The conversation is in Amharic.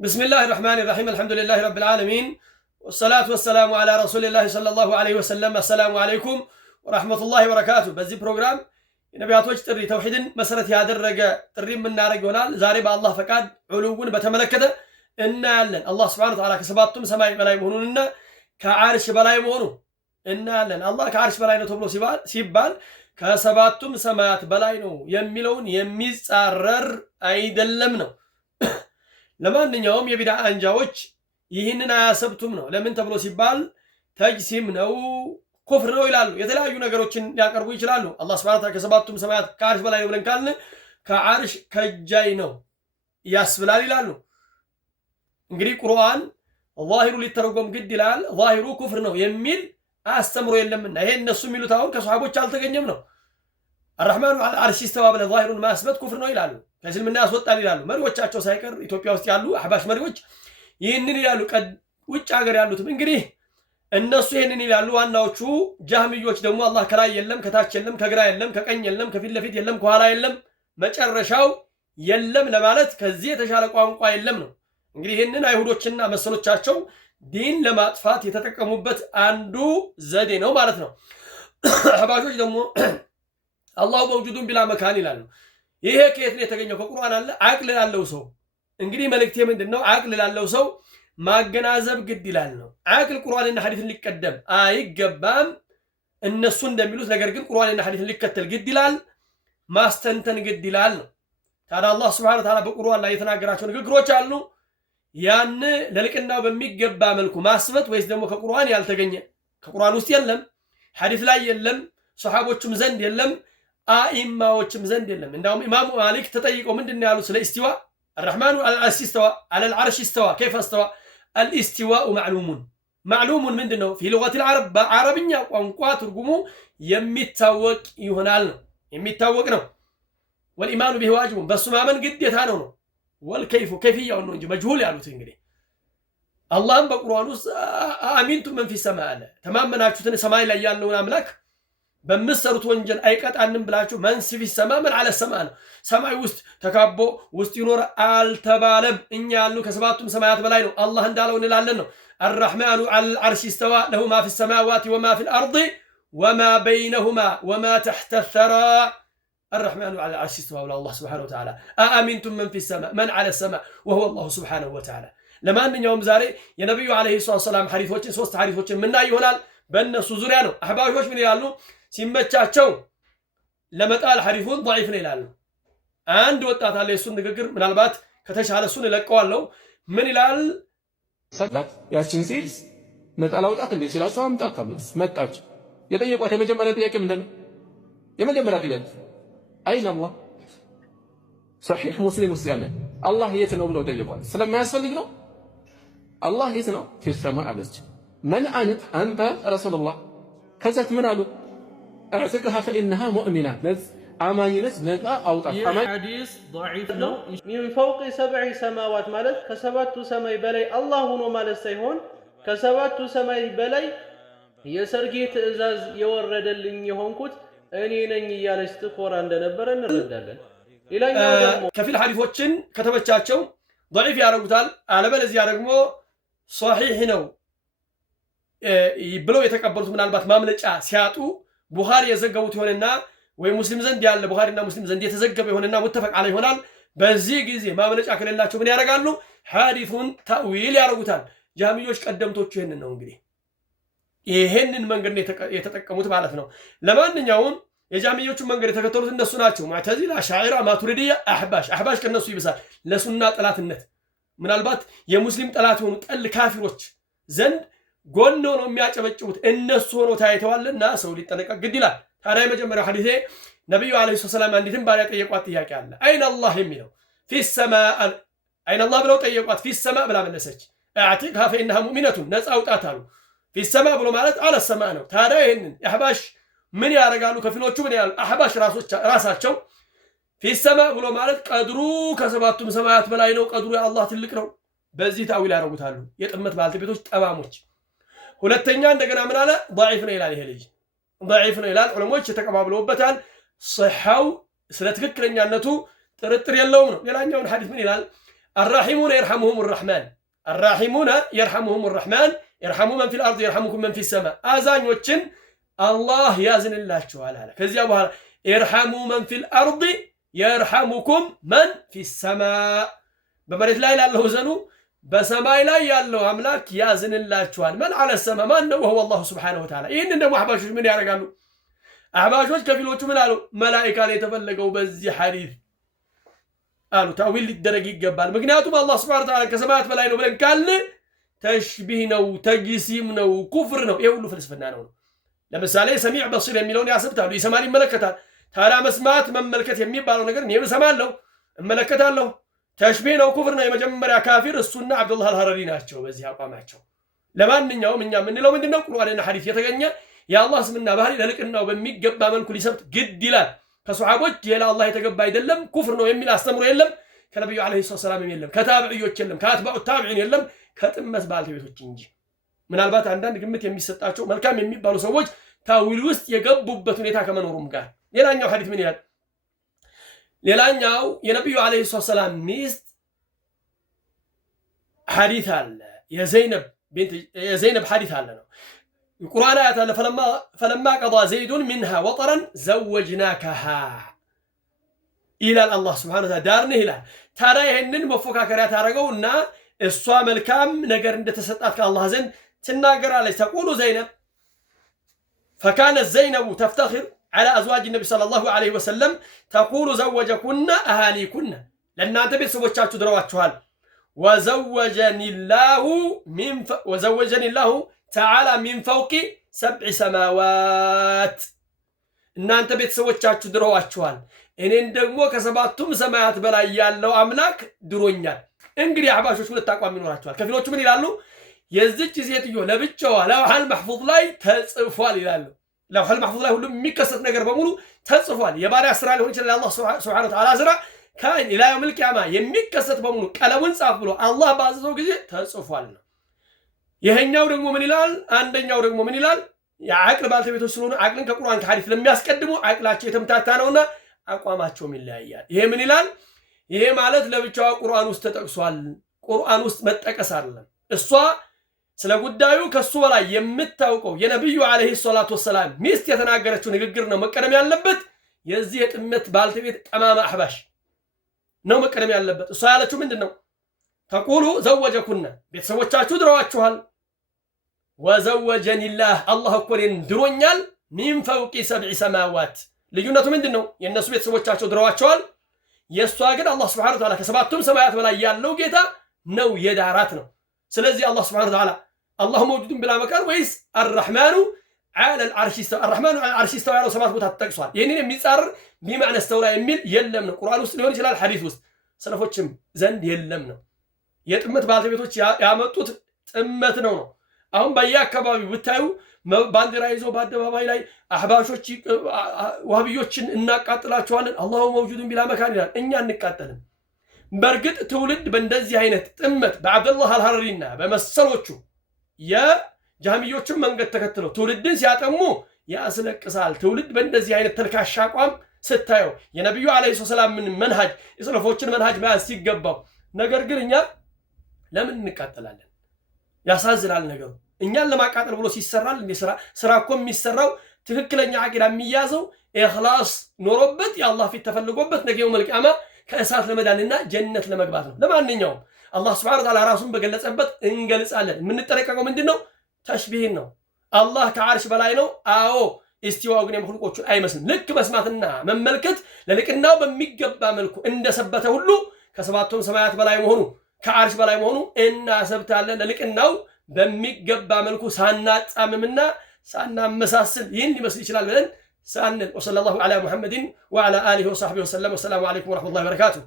بسم الله الرحمن الرحيم الحمد لله رب العالمين والصلاة والسلام على رسول الله صلى الله عليه وسلم السلام عليكم ورحمة الله وبركاته بزي بروجرام ነቢያቶች ጥሪ ተውሂድን መሰረት ያደረገ ጥሪ የምናደርግ ይሆናል። ዛሬ በአላህ ፈቃድ ዑሉውን በተመለከተ እናያለን። አላህ Subhanahu Wa Ta'ala ከሰባቱም ሰማይ በላይ መሆኑንና ከአርሽ በላይ መሆኑ እናያለን። አላህ ከአርሽ በላይ ነው ተብሎ ሲባል ከሰባቱም ሰማያት በላይ ነው የሚለውን የሚጻረር አይደለም ነው። ለማንኛውም የቢድዓ አንጃዎች ይህንን አያሰብቱም ነው። ለምን ተብሎ ሲባል ተጅሲም ነው ኩፍር ነው ይላሉ። የተለያዩ ነገሮችን ሊያቀርቡ ይችላሉ። አላህ Subhanahu Wa Ta'ala ከሰባቱም ሰማያት ከአርሽ በላይ ነው ብለን ካልን ከአርሽ ከጃይ ነው ያስብላል ይላሉ። እንግዲህ ቁርአን ዛሂሩ ሊተረጎም ግድ ይላል። ዛሂሩ ኩፍር ነው የሚል አስተምሮ የለምና ይሄ እነሱ የሚሉት አሁን ከሷሃቦች አልተገኘም ነው። الرحمن على العرش استوى ብለ ዛሂሩን ማስበት ኩፍር ነው ይላሉ። ከእስልምና ያስወጣል ይላሉ። መሪዎቻቸው ሳይቀር ኢትዮጵያ ውስጥ ያሉ አህባሽ መሪዎች ይህንን ይላሉ። ውጭ ሀገር ያሉትም እንግዲህ እነሱ ይሄንን ይላሉ። ዋናዎቹ ጃህሚዮች ደግሞ አላህ ከላይ የለም፣ ከታች የለም፣ ከግራ የለም፣ ከቀኝ የለም፣ ከፊት ለፊት የለም፣ ከኋላ የለም፣ መጨረሻው የለም ለማለት ከዚህ የተሻለ ቋንቋ የለም ነው። እንግዲህ ይሄንን አይሁዶችና መሰሎቻቸው ዲን ለማጥፋት የተጠቀሙበት አንዱ ዘዴ ነው ማለት ነው። አህባሾች ደግሞ አላሁ መውጁዱን ቢላ መካን ይላሉ። ይሄ ከየት ነው የተገኘው? ከቁርአን አለ። አቅል ላለው ሰው እንግዲህ መልእክቴ ምንድነው? አቅል ላለው ሰው ማገናዘብ ግድ ይላል ነው። አቅል ቁርአንና ሐዲስን ሊቀደም አይገባም እነሱ እንደሚሉት። ነገር ግን ቁርአንና ሐዲስን ሊከተል ግድ ይላል፣ ማስተንተን ግድ ይላል ነው። ታዲያ አላህ Subhanahu Wa Ta'ala በቁርአን ላይ የተናገራቸው ንግግሮች አሉ። ያን ለልቅናው በሚገባ መልኩ ማስበት ወይስ ደግሞ ከቁርአን ያልተገኘ ከቁርአን ውስጥ የለም፣ ሐዲስ ላይ የለም፣ ሱሐቦችም ዘንድ የለም፣ አኢማዎችም ዘንድ የለም። እንዳውም ኢማሙ ማሊክ ተጠይቀው ምንድነው ያሉት ስለ ኢስቲዋ الرحمن على العرش استوى كيف استوى الاستواء معلوم ምንድነው في لغة العرب بعربኛ ቋንቋ ትርጉሙ የሚታወቅ ይሆናል ነው፣ የሚታወቅ ነው። والإيمان به واجب በሱ ማመን ግዴታ ነው ነው። والكيف كيفيው ነው እንጂ መጅሁል ያሉት እንግዲህ አላህም በቁርአን ውስጥ አሚንቱም መን ፊ ሰማይ አለ። ተማመናችሁትን ሰማይ ላይ ያለውን አምላክ በመሰሩት ወንጀል አይቀጣንም ብላችሁ መን ፊ ሰማይ ምን አለ ሰማይ ነው። ሰማይ ውስጥ ተካቦ ውስጥ ይኖር አልተባለም። እኛ ያሉ ከሰባቱም ሰማያት በላይ ነው አላህ እንዳለው እንላለን ነው። الرحمن على العرش استوى له ما في السماوات وما في الأرض وما بينهما وما تحت الثرى الرحمن على العرش استوى الله سبحانه وتعالى أأمنتم من في السماء من على السماء وهو الله سبحانه وتعالى ለማንኛውም ዛሬ የነብዩ አለይሂ ሰላም ሐዲሶችን ሶስት ሐዲሶችን ምናይ ይሆናል። በእነሱ ዙሪያ ነው አህባሾች ምን ይላሉ? ሲመቻቸው ለመጣል ሐዲሱን ضعيف ነው ይላሉ። አንድ ወጣት አለ እሱን ንግግር ምናልባት ከተሻለ እሱን ለቀዋለው። ምን ይላል? ሰላት ያችን ሲል ነጠላው ጣት እንዴ ሲላቸው አምጣታለች መጣች። የጠየቋት የመጀመሪያ ጥያቄ ምንድነው? የመጀመሪያ ጥያቄ አይን አላህ صحيح ሙስሊም ውስጥ ያለ አላህ የት ነው ብለው ጠየቋት። ስለማያስፈልግ ነው አላህ የት ነው? في السماء አለች። من أنت رسول الله ከዛት ምን አሉ? اعتقها فإنها مؤمنة አማኝነት ነጣ አውጣት። ሐዲስ ضعيف ነው። من فوق 7 سماوات ማለት ከሰባቱ ሰማይ በላይ አላህ ሆኖ ማለት ሳይሆን ከሰባቱ ሰማይ በላይ የሰርጌ ትእዛዝ የወረደልኝ የሆንኩት እኔ ነኝ እያለች ትኮራ እንደነበረ እንረዳለን። ሌላኛው ደግሞ ከፊል ሐዲሶችን ከተመቻቸው ضعيف ያደርጉታል። አለበለዚያ ደግሞ ሷሂህ ነው ብለው የተቀበሉት ምናልባት ማምለጫ ሲያጡ ቡኻሪ የዘገቡት ይሆንና ወይ ሙስሊም ዘንድ ያለ ቡኻሪና ሙስሊም ዘንድ የተዘገበ ይሆንና ሙተፈቅ አለ ይሆናል። በዚህ ጊዜ ማምለጫ ከሌላቸው ምን ያደርጋሉ? ሐዲሱን ተእዊል ያደርጉታል። ጃህሚዮች ቀደምቶቹ ይሄንን ነው እንግዲህ ይሄንን መንገድ ነው የተጠቀሙት ማለት ነው። ለማንኛውም የጃህሚዮቹ መንገድ የተከተሉት እነሱ ናቸው። ሙዕተዚላ፣ አሻዒራ፣ ማቱሪዲያ፣ አህባሽ ከነሱ ይብሳል ለሱና ጠላትነት። ምናልባት የሙስሊም ጠላት የሆኑ ጠል ካፊሮች ዘንድ ጎን ነው የሚያጨበጭቡት እነሱ ሆነው ታይተዋልና ሰው ሊጠነቀቅ ግድ ይላል። ታዲያ የመጀመሪያው ሐዲስ ነብዩ አለይሂ ሰላም አንዲትን ባሪያ ጠየቋት ጥያቄ አለ። አይን አላህ የሚለው في السماء አይን አላህ ብለው ጠየቋት። في السماء ብላ መለሰች። اعتقها فإنها مؤمنة ነፃ አውጣት አሉ። في السماء ብሎ ማለት አለ ሰማይ ነው። ታዲያ ይሄንን አህባሽ ምን ያደርጋሉ? ከፊሎቹ ምን ያሉ አህባሽ ራሳቸው في السماء ብሎ ማለት ቀድሩ ከሰባቱም ሰማያት በላይ ነው፣ ቀድሩ የአላህ ትልቅ ነው። በዚህ ታዊል ያደርጉታሉ የጥመት ባልተቤቶች ጠባሞች። ሁለተኛ እንደገና ምን አለ? ضعيف ነው ይላል። ይሄ ልጅ ضعيف ነው ይላል። ዑለሞች የተቀባብለውበታል። صحው ስለ ትክክለኛነቱ ጥርጥር የለውም ነው። ሌላኛውን ሐዲስ ምን ይላል? الراحمون يرحمهم الرحمن الراحمون يرحمهم الرحمن يرحموا من في الأرض يرحمكم من في السماء አዛኞችን አላህ ያዝንላችኋል አለ። ከዚያ በኋላ يرحموا من في الأرض يرحمكم من في السماء በመሬት ላይ ላለው ዘኑ በሰማይ ላይ ያለው አምላክ ያዝንላችኋል። من على السماء ማን ነው? وهو الله سبحانه وتعالى። ይህንን ደግሞ አህባሾች ምን ያደርጋሉ? አህባሾች ከፊሎቹ ምን አሉ? መላኢካ ላይ የተፈለገው በዚህ ሐዲስ አሉ ታዊል ሊደረግ ይገባል። ምክንያቱም አላህ Subhanahu Wa Ta'ala ከሰማያት በላይ ነው ብለን ካለ ተሽቢህ ነው፣ ተጅሲም ነው፣ ኩፍር ነው። ይሄ ሁሉ ፍልስፍና ነው። ለምሳሌ ሰሚዕ በሲር የሚለውን ያሰብታሉ፣ ይሰማል፣ ይመለከታል። ታዲያ መስማት መመልከት የሚባለው ነገር እኔ እሰማለሁ፣ እመለከታለሁ፣ ተሽቢህ ነው፣ ኩፍር ነው። የመጀመሪያ ካፊር እሱና አብዱላህ አልሐረሪ ናቸው በዚህ አቋማቸው። ለማንኛውም እኛ የምንለው ምንድነው? ቁርአንና ሐዲስ የተገኘ የአላህ ስምና ባህሪ ለልቅናው በሚገባ መልኩ ሊሰብት ግድ ይላል። ከሱሐቦች ሌላ አላህ የተገባ አይደለም፣ ኩፍር ነው የሚል አስተምሮ የለም። ከነብዩ አለይሂ ሰላም የለም፣ ከታቢዒዎች የለም፣ ከአትባኡ ታቢዒን የለም፣ ከጥመት ባልተቤቶች እንጂ። ምናልባት አንዳንድ ግምት የሚሰጣቸው መልካም የሚባሉ ሰዎች ታዊል ውስጥ የገቡበት ሁኔታ ከመኖሩም ጋር ሌላኛው ሐዲስ ምን ይላል? ሌላኛው የነብዩ አለይሂ ሰላም ሚስት ሐዲስ አለ፣ የዘይነብ ሐዲስ አለ ነው القرآن آيات فلما قضى زيد منها وطرا زوجناكها إلى الله سبحانه وتعالى دارنه إلى ترى هنن مفكاكرة تارجونا الصوام الكام نجر عند تسطات الله زين تناجر عليه تقول زينب فكانت زينب تفتخر على أزواج النبي صلى الله عليه وسلم تقول زوجكن أهاليكن لأن أنت بتسوي تدرواتشوال وزوجني الله تعالى من فوق 7 سماوات እናንተ ቤተሰቦቻችሁ ድሮዋችኋል እኔን ደግሞ ከሰባቱም ሰማያት በላይ ያለው አምላክ ድሮኛል። እንግዲህ አህባሾች ሁለት አቋም ይኖራቸዋል። ከፊሎቹ ምን ይላሉ? የዚች ሴትዮ ለብቻዋ ለውሐል መሕፉዝ ላይ ተጽፏል ይላሉ። ለውሐል መሕፉዝ ላይ ሁሉም የሚከሰት ነገር በሙሉ ተጽፏል። የባሪያ ስራ ሊሆን ይችላል፣ አላህ ሱብሓነሁ ወተዓላ ስራ ካን ኢላ የውሚል ቂያማ የሚከሰት በሙሉ ቀለሙን ጻፍ ብሎ አላህ ባዘዘው ጊዜ ተጽፏል ነው። ይሄኛው ደግሞ ምን ይላል? አንደኛው ደግሞ ምን ይላል? የዓቅል ባልተቤቶች ስለሆኑ ዓቅልን ከቁርአን ከሐዲስ ለሚያስቀድሙ ዓቅላቸው የተምታታ ነውና አቋማቸውም ይለያያል። ይሄ ምን ይላል? ይሄ ማለት ለብቻው ቁርአን ውስጥ ተጠቅሷል። ቁርአን ውስጥ መጠቀስ አይደለም። እሷ ስለ ጉዳዩ ከሱ በላይ የምታውቀው የነብዩ አለይሂ ሰላቱ ወሰላም ሚስት የተናገረችው ንግግር ነው መቀደም ያለበት። የዚህ የጥመት ባልተቤት ጠማማ አህባሽ ነው መቀደም ያለበት። እሷ ያለችው ምንድነው? ተቁሉ ዘወጀኩና ቤተሰቦቻችሁ ድረዋችኋል። ወዘወጀኒላህ አላህ እኮ እኔን ድሮኛል። ሚን ፈውቂ 7 ሰማዋት ልዩነቱ ምንድነው? የነሱ ቤተሰቦቻቸው ድረዋቸዋል። የሷ ግን አላህ Subhanahu Wa Ta'ala ከሰባቱም ሰማያት በላይ ያለው ጌታ ነው የዳራት ነው። ስለዚህ አላህ Subhanahu Wa Ta'ala አላሁ መውጁድን ብላ መካን ወይስ አርራህማኑ على العرش استوى الرحمن على العرش استوى ያለው ሰባት ቦታ ተጠቅሷል። ይሄንን የሚጻር ቢማዕነ استوى የሚል የለም ነው። ቁርአን ውስጥ ሊሆን ይችላል፣ ሐዲስ ውስጥ ሰለፎችም ዘንድ የለም ነው። የጥመት ባልተቤቶች ያመጡት ጥመት ነው። አሁን በየአካባቢው ብታዩ ባንዲራ ይዞ በአደባባይ ላይ አህባሾች ወሃቢዮችን እናቃጥላቸዋለን አላሁ መውጁድን ቢላ መካን ይላል። እኛ እንቃጠልም። በርግጥ ትውልድ በእንደዚህ አይነት ጥመት በአብዱላህ አልሐረሪና በመሰሎቹ የጃህሚዮችን መንገድ ተከትለው ትውልድን ሲያጠሙ ያስለቅሳል። ትውልድ በእንደዚህ አይነት ተልካሻ አቋም ስታየው የነብዩ አለይሂ ሰላም መንሃጅ የሰለፎችን መንሃጅ መያዝ ሲገባው፣ ነገር ግን እኛ ለምን እንቃጠላለን? ያሳዝናል ነገሩ። እኛን ለማቃጠል ብሎ ሲሰራል ስራ እኮ የሚሰራው ትክክለኛ አቂዳ የሚያዘው ኢኽላስ ኖሮበት የአላህ ፊት ተፈልጎበት ነገ የውመል ቂያማ ከእሳት ለመዳንና ጀነት ለመግባት ነው። ለማንኛውም አላህ Subhanahu Wa Ta'ala ራሱን በገለጸበት እንገልጻለን። የምንጠረቀቀው ምንድነው? ተሽቢህን ነው። አላህ ከዓርሽ በላይ ነው። አዎ እስቲዋው ግን የመخلوቆቹ አይመስልም። ልክ መስማትና መመልከት ለልቅናው በሚገባ መልኩ እንደሰበተ ሁሉ ከሰባቱም ሰማያት በላይ መሆኑ ከዓርሽ በላይ መሆኑ እናሰብታለን። ለልቅናው በሚገባ መልኩ ሳናጣምምና ሳናመሳስል ይህን ሊመስል ይችላል ብለን ሳንል ወሰለላሁ ዐላ ሙሐመድን ወዐላ አሊሂ ወሰሕቢሂ ወሰለም። ወሰላሙ ዐለይኩም ወረሕመቱላሂ ወበረካቱሁ።